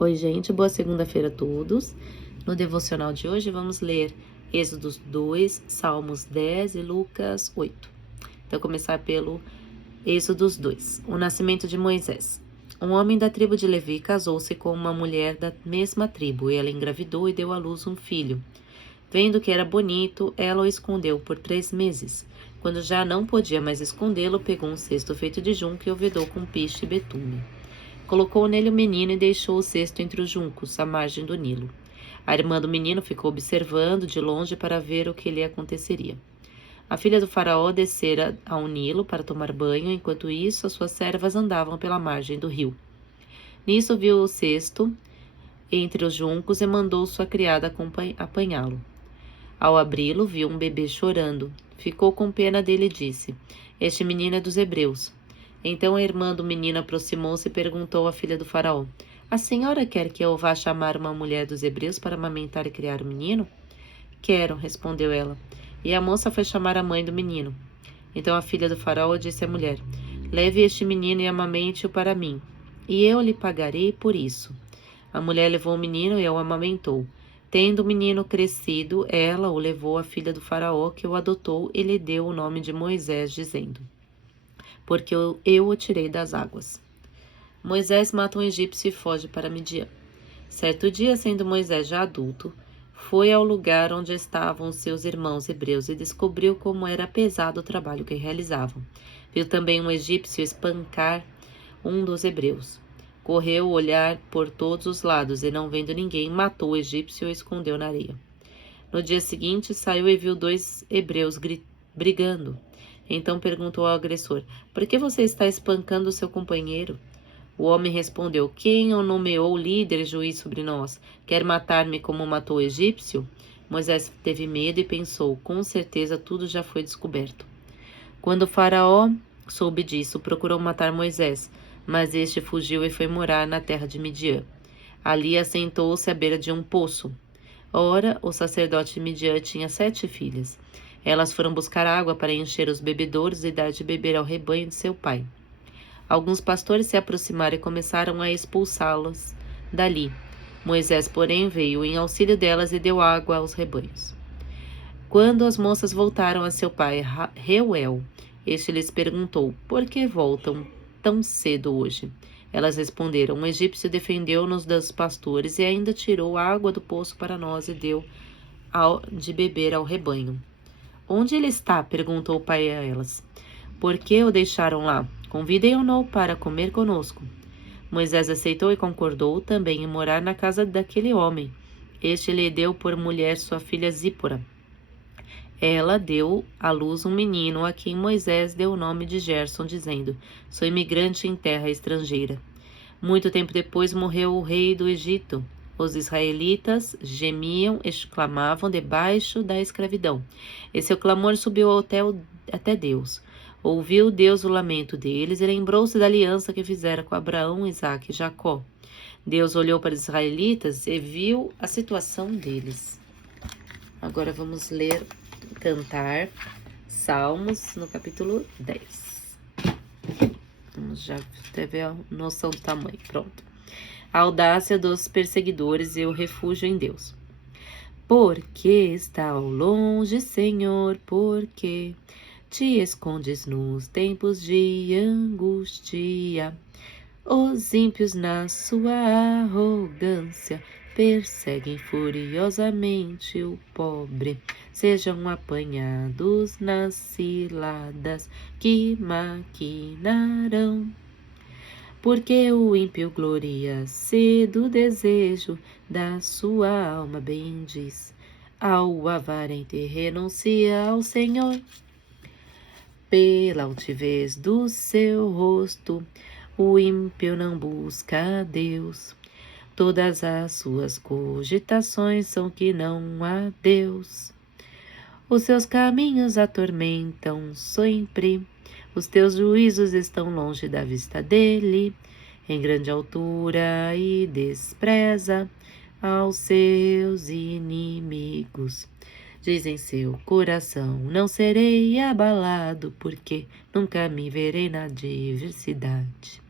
Oi, gente, boa segunda-feira a todos. No devocional de hoje vamos ler Êxodos 2, Salmos 10 e Lucas 8. Então, começar pelo Êxodos 2. O nascimento de Moisés. Um homem da tribo de Levi casou-se com uma mulher da mesma tribo, e ela engravidou e deu à luz um filho. Vendo que era bonito, ela o escondeu por 3 meses. Quando já não podia mais escondê-lo, pegou um cesto feito de junco e o vedou com piche e betume. Colocou nele o menino e deixou o cesto entre os juncos, à margem do Nilo. A irmã do menino ficou observando de longe para ver o que lhe aconteceria. A filha do faraó descera ao Nilo para tomar banho, enquanto isso as suas servas andavam pela margem do rio. Nisso viu o cesto entre os juncos e mandou sua criada apanhá-lo. Ao abri-lo, viu um bebê chorando. Ficou com pena dele e disse: Este menino é dos hebreus. Então a irmã do menino aproximou-se e perguntou à filha do faraó: A senhora quer que eu vá chamar uma mulher dos hebreus para amamentar e criar o menino? Quero, respondeu ela. E a moça foi chamar a mãe do menino. Então a filha do faraó disse à mulher: Leve este menino e amamente-o para mim, e eu lhe pagarei por isso. A mulher levou o menino e o amamentou. Tendo o menino crescido, ela o levou à filha do faraó, que o adotou e lhe deu o nome de Moisés, dizendo: Porque eu o tirei das águas. Moisés mata um egípcio e foge para Midian. Certo dia, sendo Moisés já adulto, foi ao lugar onde estavam seus irmãos hebreus e descobriu como era pesado o trabalho que realizavam. Viu também um egípcio espancar um dos hebreus. Correu olhar por todos os lados e, não vendo ninguém, matou o egípcio e o escondeu na areia. No dia seguinte, saiu e viu 2 hebreus brigando. Então perguntou ao agressor: Por que você está espancando seu companheiro? O homem respondeu: Quem o nomeou líder e juiz sobre nós? Quer matar-me como matou o egípcio? Moisés teve medo e pensou: Com certeza tudo já foi descoberto. Quando o faraó soube disso, procurou matar Moisés, mas este fugiu e foi morar na terra de Midian. Ali assentou-se à beira de um poço. Ora, o sacerdote de Midian tinha 7 filhas. Elas foram buscar água para encher os bebedouros e dar de beber ao rebanho de seu pai. Alguns pastores se aproximaram e começaram a expulsá-los dali. Moisés, porém, veio em auxílio delas e deu água aos rebanhos. Quando as moças voltaram a seu pai, Reuel, este lhes perguntou: Por que voltam tão cedo hoje? Elas responderam: Um egípcio defendeu-nos dos pastores e ainda tirou a água do poço para nós e deu de beber ao rebanho. Onde ele está? Perguntou o pai a elas. Por que o deixaram lá? Convidem-no para comer conosco. Moisés aceitou e concordou também em morar na casa daquele homem. Este lhe deu por mulher sua filha Zípora. Ela deu à luz um menino a quem Moisés deu o nome de Gerson, dizendo: Sou imigrante em terra estrangeira. Muito tempo depois morreu o rei do Egito. Os israelitas gemiam, exclamavam debaixo da escravidão. E seu clamor subiu até Deus. Ouviu Deus o lamento deles e lembrou-se da aliança que fizera com Abraão, Isaque e Jacó. Deus olhou para os israelitas e viu a situação deles. Agora vamos cantar Salmos no capítulo 10. Vamos já ter a noção do tamanho. Pronto. A audácia dos perseguidores e o refúgio em Deus. Porque está ao longe, Senhor, porque te escondes nos tempos de angústia. Os ímpios na sua arrogância perseguem furiosamente o pobre. Sejam apanhados nas ciladas que maquinarão. Porque o ímpio gloria-se do desejo da sua alma, bendiz. Ao avarente renuncia ao Senhor. Pela altivez do seu rosto, o ímpio não busca a Deus. Todas as suas cogitações são que não há Deus. Os seus caminhos atormentam sempre. Os teus juízos estão longe da vista dele. Em grande altura e despreza aos seus inimigos. Diz em seu coração: não serei abalado, porque nunca me verei na adversidade.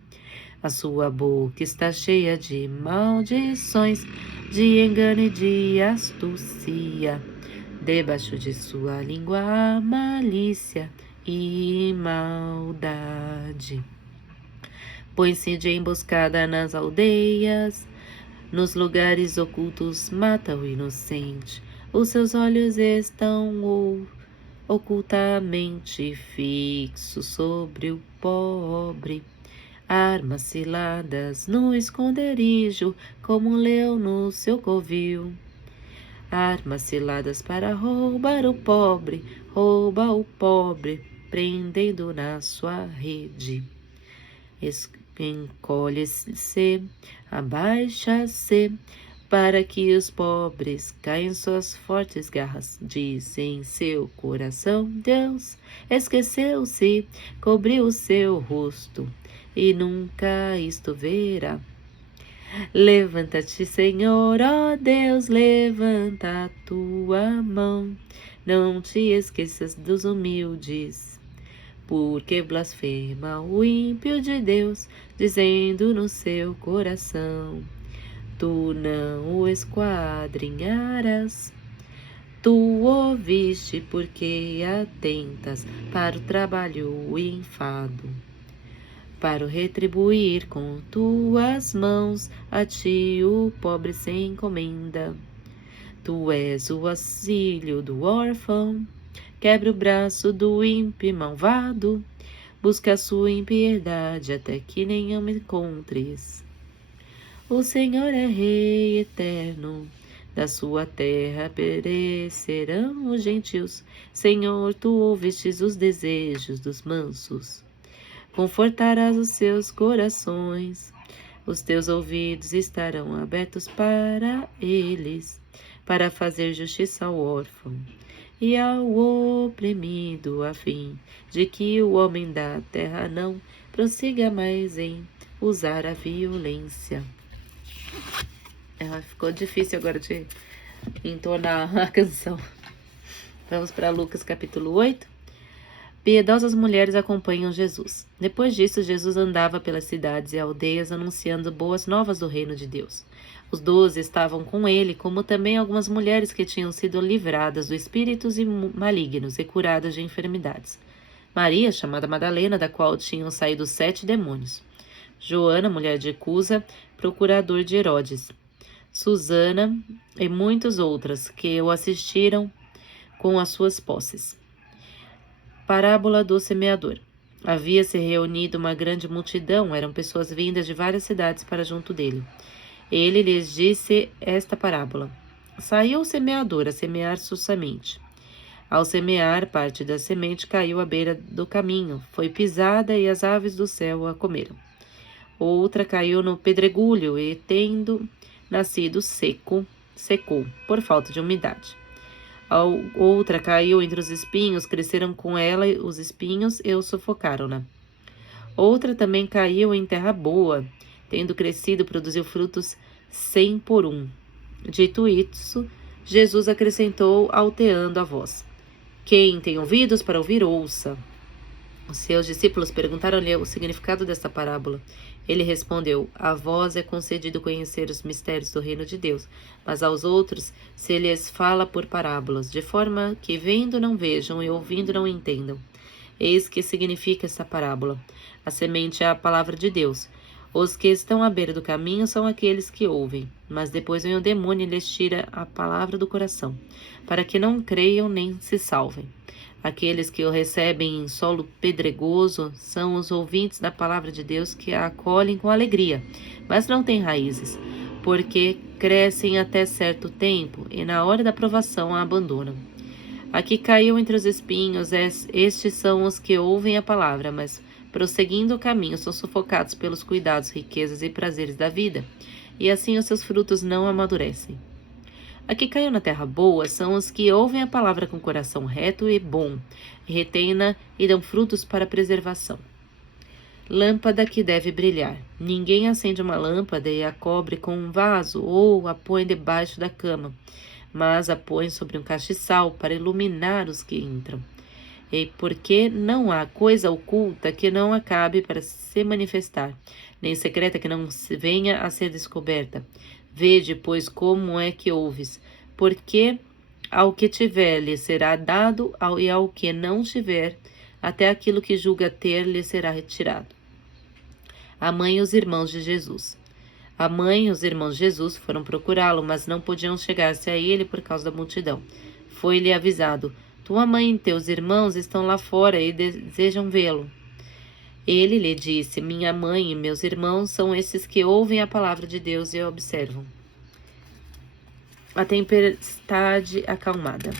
A sua boca está cheia de maldições, de engano e de astúcia. Debaixo de sua língua há malícia e maldade. Põe-se de emboscada nas aldeias, nos lugares ocultos mata o inocente. Os seus olhos estão ocultamente fixos sobre o pobre. Armas ciladas no esconderijo, como um leão no seu covil. Armas ciladas para rouba o pobre, prendendo na sua rede. Encolhe-se, abaixa-se, para que os pobres caem em suas fortes garras. Diz em seu coração: Deus esqueceu-se, cobriu o seu rosto, e nunca isto verá. Levanta-te, Senhor, ó Deus, levanta a tua mão. Não te esqueças dos humildes, porque blasfema o ímpio de Deus, dizendo no seu coração: Tu não o esquadrinharás. Tu ouviste, porque atentas para o trabalho e enfado, para o retribuir com tuas mãos, a ti o pobre se encomenda. Tu és o auxílio do órfão, quebra o braço do ímpio malvado, busca a sua impiedade até que nenhuma encontres. O Senhor é Rei eterno, da sua terra perecerão os gentios. Senhor, tu ouvistes os desejos dos mansos, confortarás os seus corações. Os teus ouvidos estarão abertos para eles, para fazer justiça ao órfão e ao oprimido, a fim de que o homem da terra não prossiga mais em usar a violência. Ficou difícil agora de entonar a canção. Vamos para Lucas capítulo 8. Piedosas mulheres acompanham Jesus. Depois disso, Jesus andava pelas cidades e aldeias anunciando boas novas do reino de Deus. Os 12 estavam com ele, como também algumas mulheres que tinham sido livradas de espíritos malignos e curadas de enfermidades. Maria, chamada Madalena, da qual tinham saído 7 demônios. Joana, mulher de Cusa, procurador de Herodes. Susana e muitas outras que o assistiram com as suas posses. Parábola do semeador. Havia-se reunido uma grande multidão, eram pessoas vindas de várias cidades para junto dele. Ele lhes disse esta parábola: Saiu o semeador a semear sua semente. Ao semear, parte da semente caiu à beira do caminho, foi pisada e as aves do céu a comeram. Outra caiu no pedregulho e, tendo nascido secou, por falta de umidade. Outra caiu entre os espinhos, cresceram com ela os espinhos e o sufocaram-na. Outra também caiu em terra boa, tendo crescido, produziu frutos 100 por 1. Dito isso, Jesus acrescentou, alteando a voz: Quem tem ouvidos para ouvir, ouça. Os seus discípulos perguntaram-lhe o significado desta parábola. Ele respondeu: A vós é concedido conhecer os mistérios do reino de Deus, mas aos outros se lhes fala por parábolas, de forma que vendo não vejam e ouvindo não entendam. Eis que significa esta parábola. A semente é a palavra de Deus. Os que estão à beira do caminho são aqueles que ouvem, mas depois vem o demônio e lhes tira a palavra do coração, para que não creiam nem se salvem. Aqueles que o recebem em solo pedregoso são os ouvintes da palavra de Deus que a acolhem com alegria, mas não têm raízes, porque crescem até certo tempo e na hora da provação a abandonam. A que caiu entre os espinhos, estes são os que ouvem a palavra, mas prosseguindo o caminho são sufocados pelos cuidados, riquezas e prazeres da vida, e assim os seus frutos não amadurecem. A que caiu na terra boa são os que ouvem a palavra com coração reto e bom, retêm-na e dão frutos para a preservação. Lâmpada que deve brilhar. Ninguém acende uma lâmpada e a cobre com um vaso ou a põe debaixo da cama, mas a põe sobre um castiçal para iluminar os que entram. E porque não há coisa oculta que não acabe para se manifestar, nem secreta, que não venha a ser descoberta. Vede, pois, como é que ouves, porque ao que tiver lhe será dado, e ao que não tiver, até aquilo que julga ter lhe será retirado. A mãe e os irmãos de Jesus. A mãe e os irmãos de Jesus foram procurá-lo, mas não podiam chegar-se a ele por causa da multidão. Foi-lhe avisado: tua mãe e teus irmãos estão lá fora e desejam vê-lo. Ele lhe disse: minha mãe e meus irmãos são esses que ouvem a palavra de Deus e a observam. A tempestade acalmada.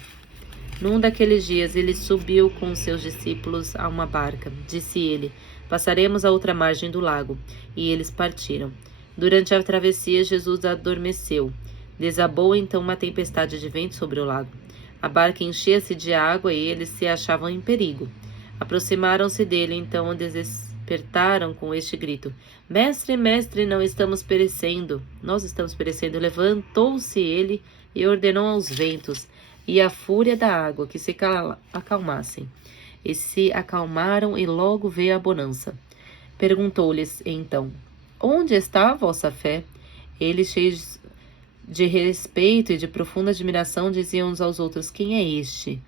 Num daqueles dias, ele subiu com seus discípulos a uma barca. Disse ele: passaremos a outra margem do lago. E eles partiram. Durante a travessia, Jesus adormeceu. Desabou então uma tempestade de vento sobre o lago. A barca enchia-se de água e eles se achavam em perigo. Aproximaram-se dele, então despertaram com este grito: Mestre, mestre, não estamos perecendo. Nós estamos perecendo. Levantou-se ele e ordenou aos ventos e à fúria da água que se acalmassem. E se acalmaram, e logo veio a bonança. Perguntou-lhes então: onde está a vossa fé? Eles, cheios de respeito e de profunda admiração, diziam uns aos outros: quem é este,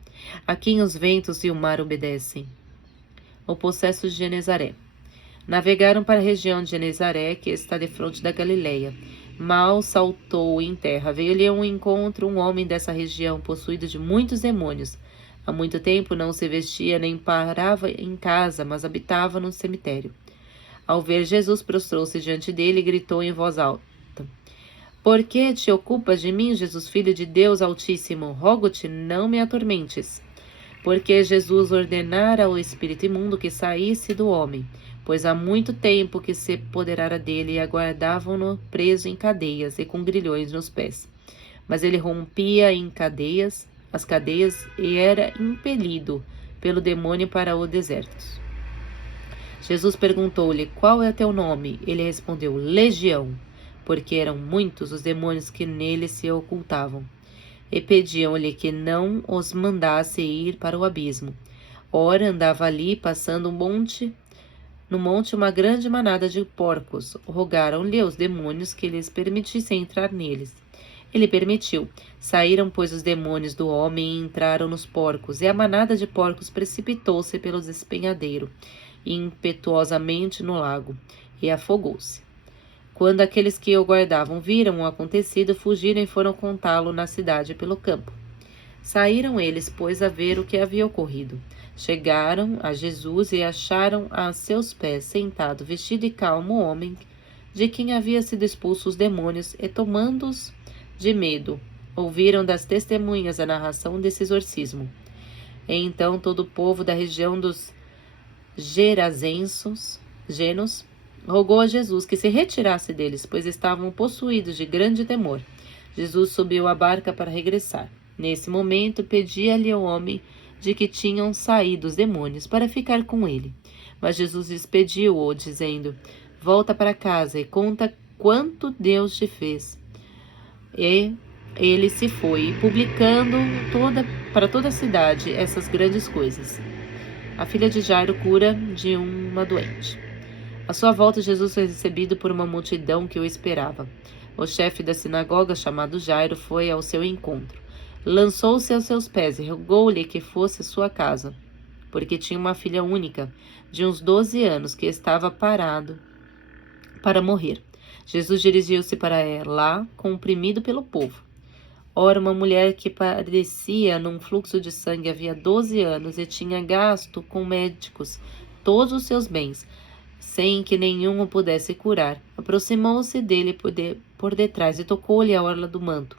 a quem os ventos e o mar obedecem? O possesso de Genezaré. Navegaram para a região de Genezaré, que está defronte da Galileia. Mal saltou em terra, veio-lhe ao encontro um homem dessa região, possuído de muitos demônios. Há muito tempo não se vestia nem parava em casa, mas habitava no cemitério. Ao ver Jesus, prostrou-se diante dele e gritou em voz alta: por que te ocupas de mim, Jesus, Filho de Deus Altíssimo? Rogo-te, não me atormentes. Porque Jesus ordenara ao espírito imundo que saísse do homem, pois há muito tempo que se apoderara dele, e aguardavam-no preso em cadeias e com grilhões nos pés. Mas ele rompia as cadeias, e era impelido pelo demônio para o deserto. Jesus perguntou-lhe: qual é teu nome? Ele respondeu: Legião, porque eram muitos os demônios que nele se ocultavam. E pediam-lhe que não os mandasse ir para o abismo. Ora, andava ali, passando no monte, uma grande manada de porcos. Rogaram-lhe os demônios que lhes permitissem entrar neles. Ele permitiu. Saíram, pois, os demônios do homem e entraram nos porcos, e a manada de porcos precipitou-se pelo despenhadeiro, impetuosamente no lago, e afogou-se. Quando aqueles que o guardavam viram o acontecido, fugiram e foram contá-lo na cidade pelo campo. Saíram eles, pois, a ver o que havia ocorrido. Chegaram a Jesus e acharam a seus pés, sentado, vestido e calmo, o homem de quem havia sido expulso os demônios, e tomando-os de medo, ouviram das testemunhas a narração desse exorcismo. E então todo o povo da região dos Gerazenos rogou a Jesus que se retirasse deles, pois estavam possuídos de grande temor. Jesus subiu à barca para regressar. Nesse momento, pedia-lhe ao homem de que tinham saído os demônios para ficar com ele. Mas Jesus despediu-o, dizendo: volta para casa e conta quanto Deus te fez. E ele se foi, publicando para toda a cidade essas grandes coisas. A filha de Jairo cura de uma doente. À sua volta, Jesus foi recebido por uma multidão que o esperava. O chefe da sinagoga, chamado Jairo, foi ao seu encontro. Lançou-se aos seus pés e rogou-lhe que fosse à sua casa, porque tinha uma filha única, de uns 12 anos, que estava parado para morrer. Jesus dirigiu-se para lá, comprimido pelo povo. Ora, uma mulher que padecia num fluxo de sangue havia 12 anos e tinha gasto com médicos todos os seus bens, sem que nenhum o pudesse curar, aproximou-se dele por detrás e tocou-lhe a orla do manto.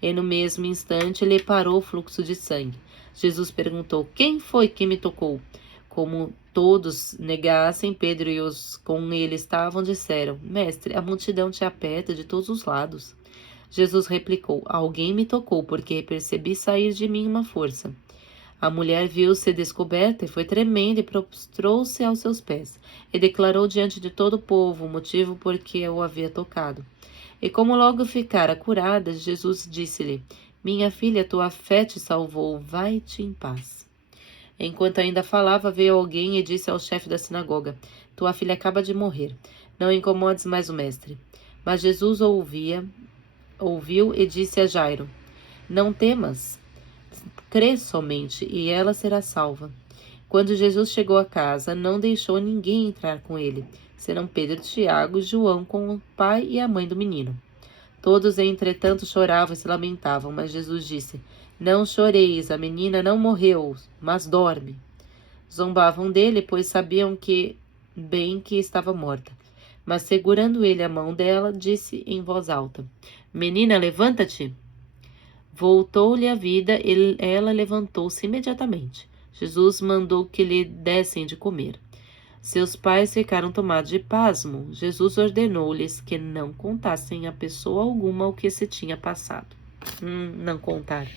E no mesmo instante lhe parou o fluxo de sangue. Jesus perguntou: quem foi que me tocou? Como todos negassem, Pedro e os com ele estavam disseram: Mestre, a multidão te aperta de todos os lados. Jesus replicou: alguém me tocou, porque percebi sair de mim uma força. A mulher viu-se descoberta e foi tremenda e prostrou-se aos seus pés, e declarou diante de todo o povo o motivo por que o havia tocado. E como logo ficara curada, Jesus disse-lhe: minha filha, tua fé te salvou, vai-te em paz. Enquanto ainda falava, veio alguém e disse ao chefe da sinagoga: tua filha acaba de morrer. Não incomodes mais o mestre. Mas Jesus ouviu e disse a Jairo: Não temas, crê somente, e ela será salva. Quando Jesus chegou a casa, não deixou ninguém entrar com ele, senão Pedro, Tiago e João com o pai e a mãe do menino. Todos, entretanto, choravam e se lamentavam, mas Jesus disse: Não choreis, a menina não morreu, mas dorme. Zombavam dele, pois sabiam que estava morta. Mas segurando ele a mão dela, disse em voz alta: Menina, levanta-te. Voltou-lhe a vida e ela levantou-se imediatamente. Jesus mandou que lhe dessem de comer. Seus pais ficaram tomados de pasmo. Jesus ordenou-lhes que não contassem a pessoa alguma o que se tinha passado. Não contaram.